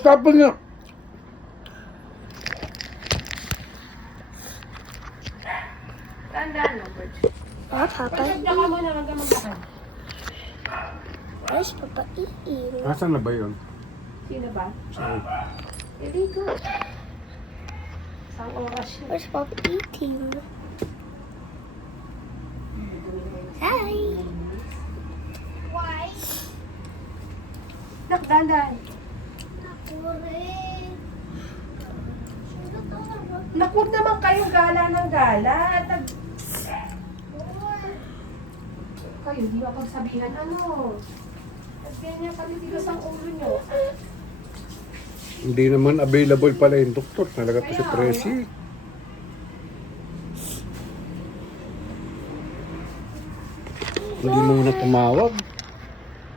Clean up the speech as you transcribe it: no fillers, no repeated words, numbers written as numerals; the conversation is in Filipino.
tapon niya. Tandaan mo, Bert. Papa Pagkakta ka muna hanggang maglakad. Where's Papa eating? Nasaan na ba yun? Sino ba? Sorry. Hindi ko. Isang oras yun. Where's Papa eating? Hi. Why? Nak, dandan. Nakod naman kayo gala ng gala. Kayo, di mapagsabihan ano. At ganyan patitigas ang ulo nyo. Hindi naman available pala yung doktor. Talaga to si Presi. Hindi mo na tumawag.